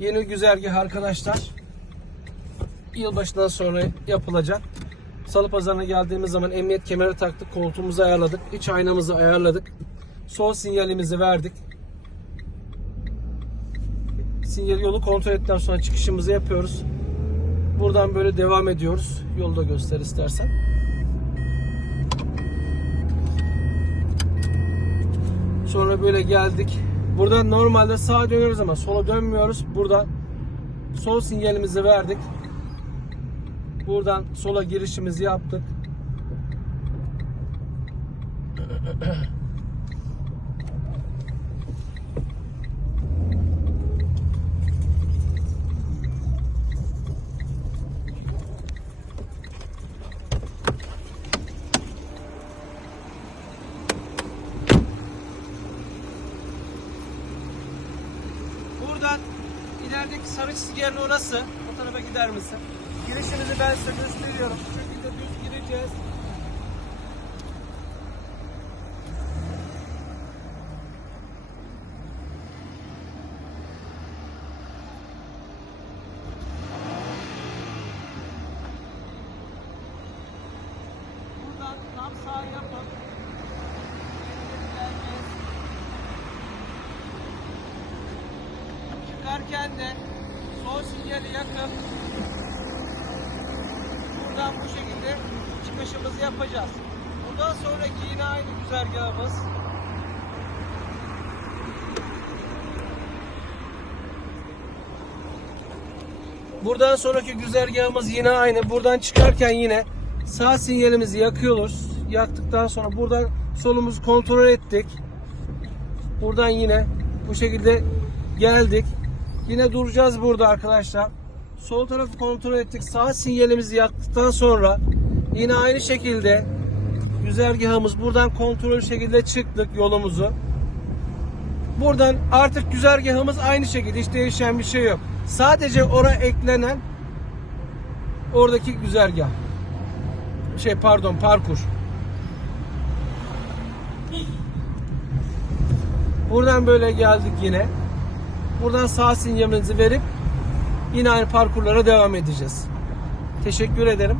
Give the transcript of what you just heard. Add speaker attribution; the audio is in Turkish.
Speaker 1: Yeni güzergah arkadaşlar. Yılbaşından sonra yapılacak. Salı pazarına geldiğimiz zaman emniyet kemeri taktık, koltuğumuzu ayarladık, iç aynamızı ayarladık. Sol sinyalimizi verdik. Sinyal yolu kontrol ettikten sonra çıkışımızı yapıyoruz. Buradan böyle devam ediyoruz. Yolu da göster istersen. Sonra böyle geldik. Buradan normalde sağa dönüyoruz ama sola dönmüyoruz. Buradan sol sinyalimizi verdik. Buradan sola girişimizi yaptık. Buradan ilerideki sarı çizgilerin orası. O tarafa gider misin? Girişimizi ben size gösteriyorum. Bu şekilde düz gireceğiz. Buradan tam sağ yapın. Geleceğiz. Çıkarken de sol sinyali yakıp buradan bu şekilde çıkışımızı yapacağız. Bundan sonraki yine aynı güzergahımız. Buradan sonraki güzergahımız yine aynı. Buradan çıkarken yine sağ sinyalimizi yakıyoruz. Yaktıktan sonra buradan solumuzu kontrol ettik. Buradan yine bu şekilde geldik. Yine duracağız burada arkadaşlar. Sol tarafı kontrol ettik. Sağ sinyalimizi yaktıktan sonra yine aynı şekilde güzergahımız buradan kontrol şekilde çıktık yolumuzu. Buradan artık güzergahımız aynı şekilde hiç değişen bir şey yok. Sadece oraya eklenen oradaki güzergah. Şey pardon parkur. Buradan böyle geldik yine. Buradan sağ sinyalimizi verip yine aynı parkurlara devam edeceğiz. Teşekkür ederim.